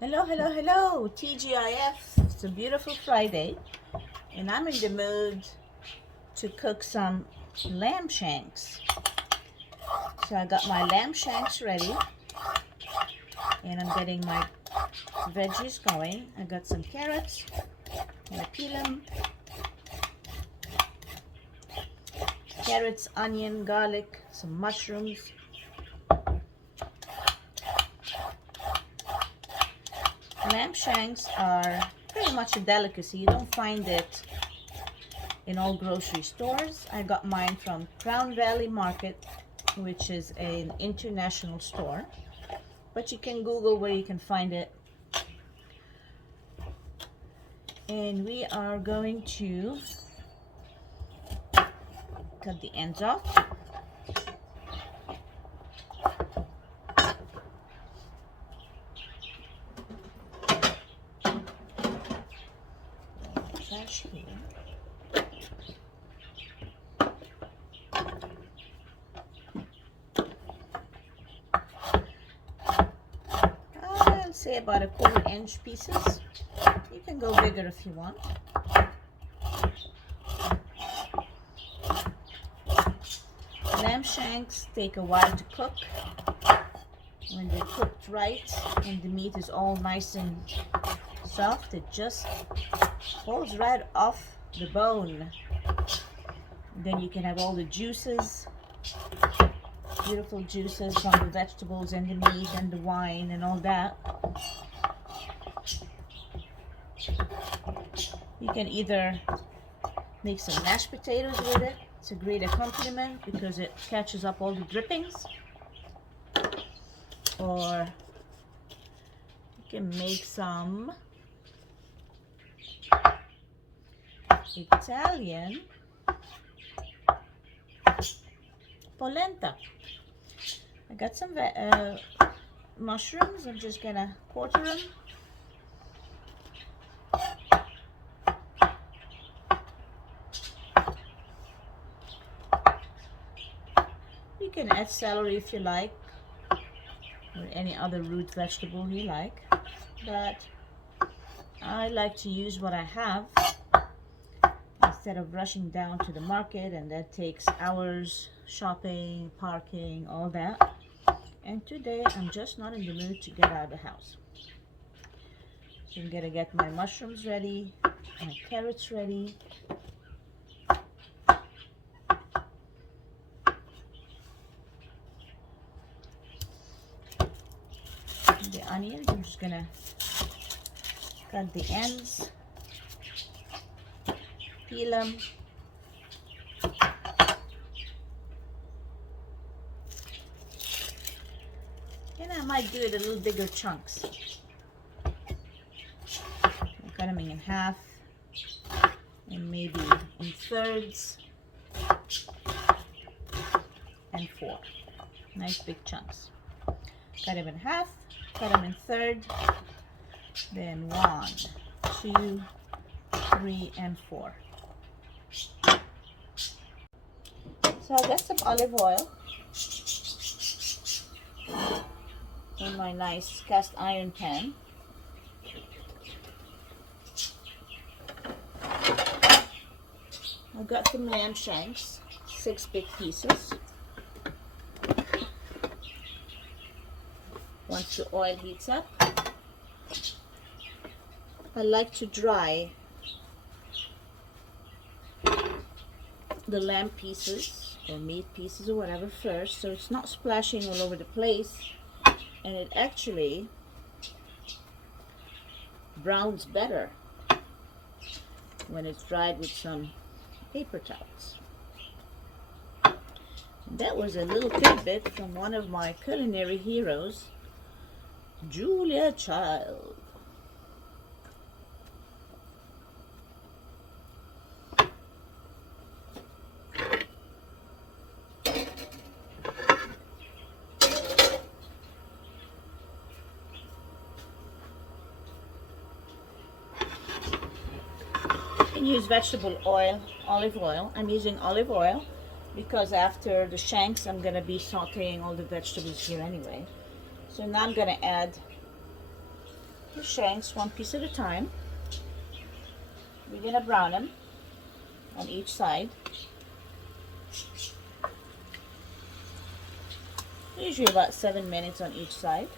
Hello, hello, hello, TGIF. It's a beautiful Friday, and I'm in the mood to cook some lamb shanks. So I got my lamb shanks ready, and I'm getting my veggies going. I got some carrots, and I peel them. Carrots, onion, garlic, some mushrooms. Lamb shanks are pretty much a delicacy. You don't find it in all grocery stores. I got mine from Crown Valley Market, which is an international store, but you can Google where you can find it. And we are going to cut the ends off. Trash here. I'll say about 1/4 inch pieces. You can go bigger if you want. Lamb shanks take a while to cook. When they're cooked right and the meat is all nice and soft, it just falls right off the bone. Then you can have all the juices, beautiful juices from the vegetables and the meat and the wine and all that. You can either make some mashed potatoes with it. It's a great accompaniment because it catches up all the drippings. Or you can make some Italian polenta. I got some mushrooms. I'm just gonna quarter them. You can add celery if you like, or any other root vegetable you like, but I like to use what I have instead of rushing down to the market, and that takes hours shopping, parking, all that. And today I'm just not in the mood to get out of the house. So I'm gonna get my mushrooms ready, my carrots ready. The onions, I'm just gonna cut the ends, peel them. And I might do it a little bigger chunks. I'll cut them in half and maybe in thirds and 4. Nice big chunks. Cut them in half, cut them in third, then 1, 2, 3, and 4. So I'll get some olive oil in my nice cast iron pan. I got some lamb shanks, 6 big pieces. Once the oil heats up, I like to dry the lamb pieces or meat pieces or whatever first, so it's not splashing all over the place, and it actually browns better when it's dried with some paper towels. And that was a little tidbit from one of my culinary heroes, Julia Child. You can use vegetable oil, olive oil. I'm using olive oil because after the shanks I'm going to be sauteing all the vegetables here anyway. So now I'm going to add the shanks one piece at a time. We're going to brown them on each side. Usually about 7 minutes on each side.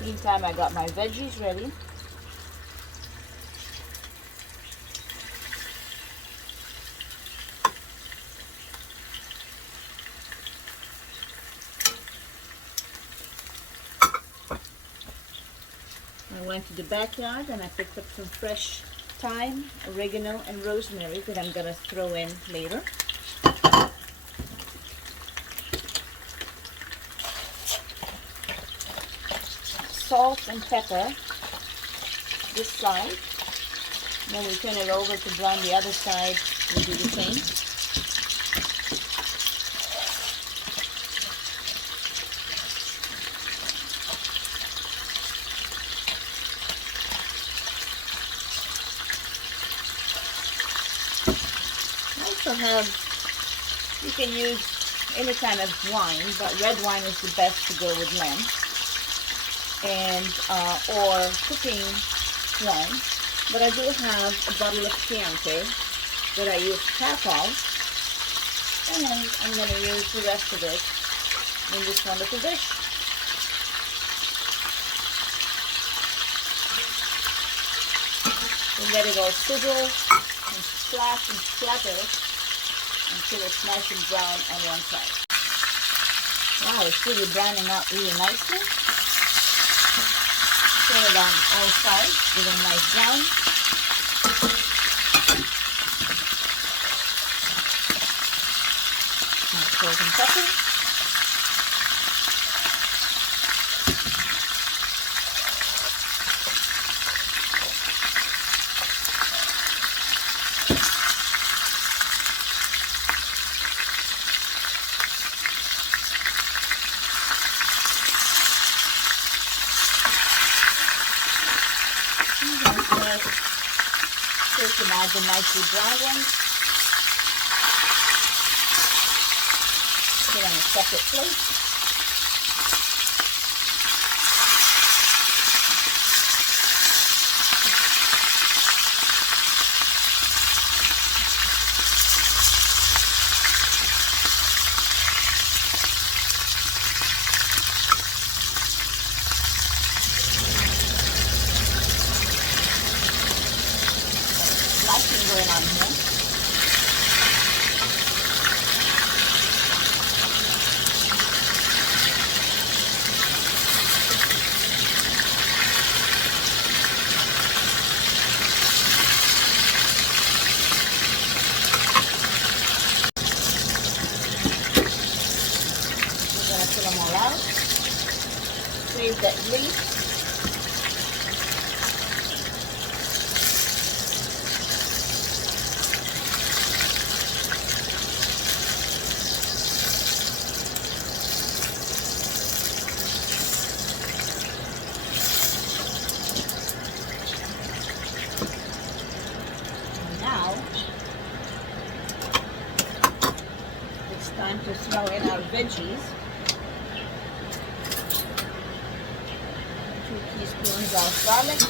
Meantime, I got my veggies ready. I went to the backyard and I picked up some fresh thyme, oregano, and rosemary that I'm going to throw in later. Salt and pepper this side. Then we turn it over to brown the other side. We do the same. You can use any kind of wine, but red wine is the best to go with lamb, and or cooking wine. But I do have a bottle of Chianti that I use half of, and I'm going to use the rest of it in this wonderful dish. We let it all sizzle and splash and splatter until it's nice and brown on one side. Wow, it's really browning out really nicely. Turn it on all sides, give it a nice brown. Now salt and pepper. First, and add the nicely browned ones. Put on a separate plate. Going on here. We're going to pull them all out. Save that leaf. Time to throw in our veggies. 2 teaspoons of garlic.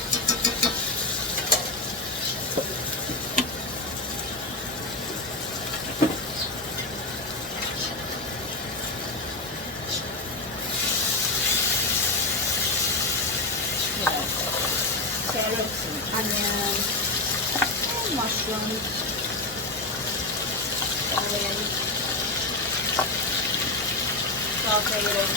Carrots and onions and mushrooms. And saute it in.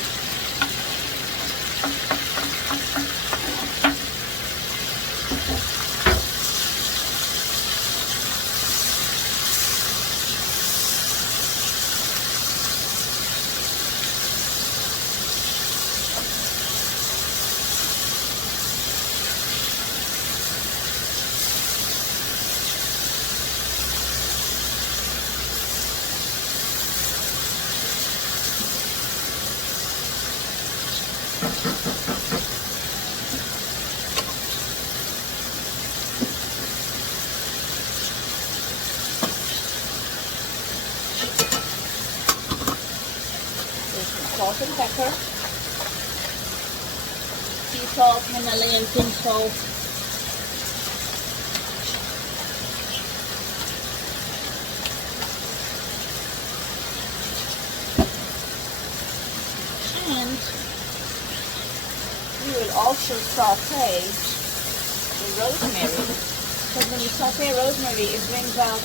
salt and pepper, sea salt, Himalayan pink salt, and we will also saute the rosemary, because when you saute rosemary, it brings out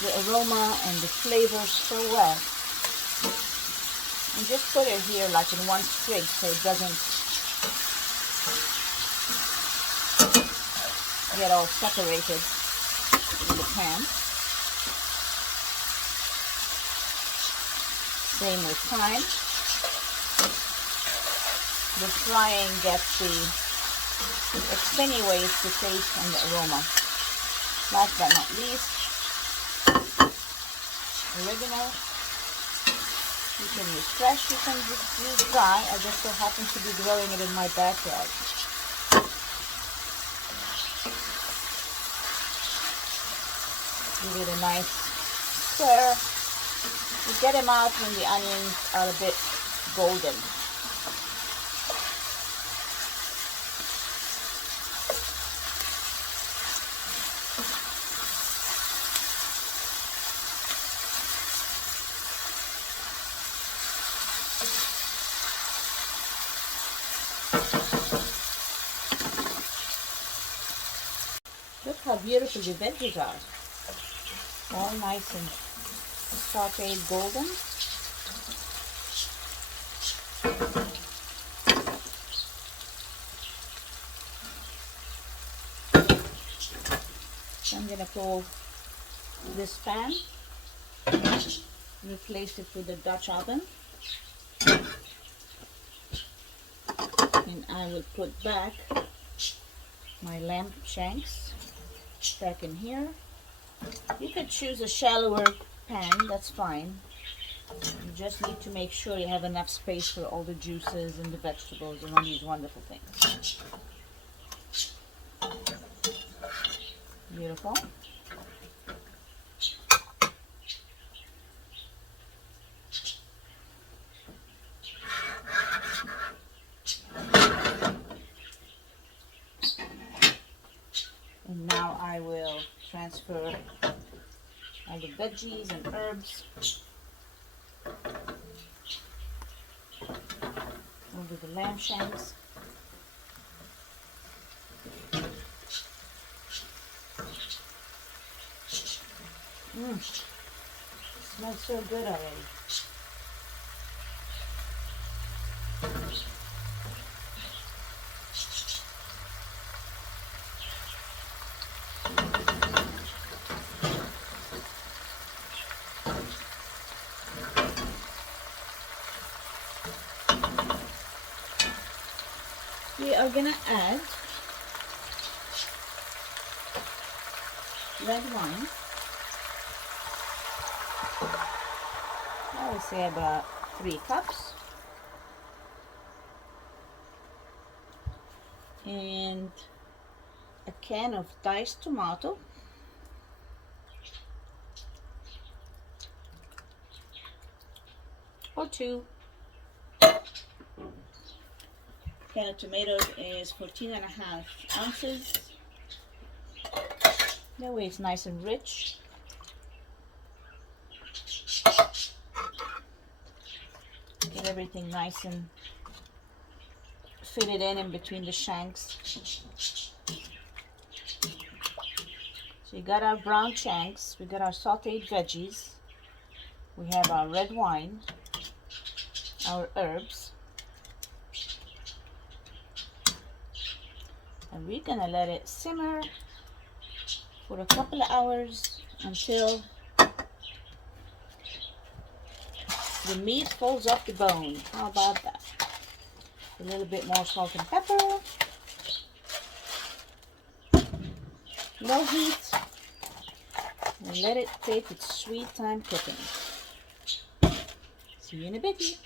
the aroma and the flavor so well. And just put it here like in one sprig so it doesn't get all separated in the pan. Same with thyme. The frying gets extenuates the taste and the aroma. Last but not least, oregano. You can use fresh, you can just use dry. I just so happen to be growing it in my backyard. Give it a nice stir. You get them out when the onions are a bit golden. Look how beautiful the veggies are. All nice and sauteed golden. So I'm going to pull this pan, replace it with the Dutch oven, and I will put back my lamb shanks back in here. You could choose a shallower pan, that's fine. You just need to make sure you have enough space for all the juices and the vegetables and all these wonderful things. Beautiful. And now I will transfer all the veggies and herbs over the lamb shanks. Smells so good already. We are going to add red wine. I would say about 3 cups. And a can of diced tomato. Or 2. Can of tomatoes is 14.5 ounces. That way it's nice and rich. Get everything nice and fitted in between the shanks. So you got our brown shanks, we got our sauteed veggies, we have our red wine, our herbs, and we're gonna let it simmer for a couple of hours until the meat falls off the bone. How about that? A little bit more salt and pepper. Low heat. And let it take its sweet time cooking. See you in a bit.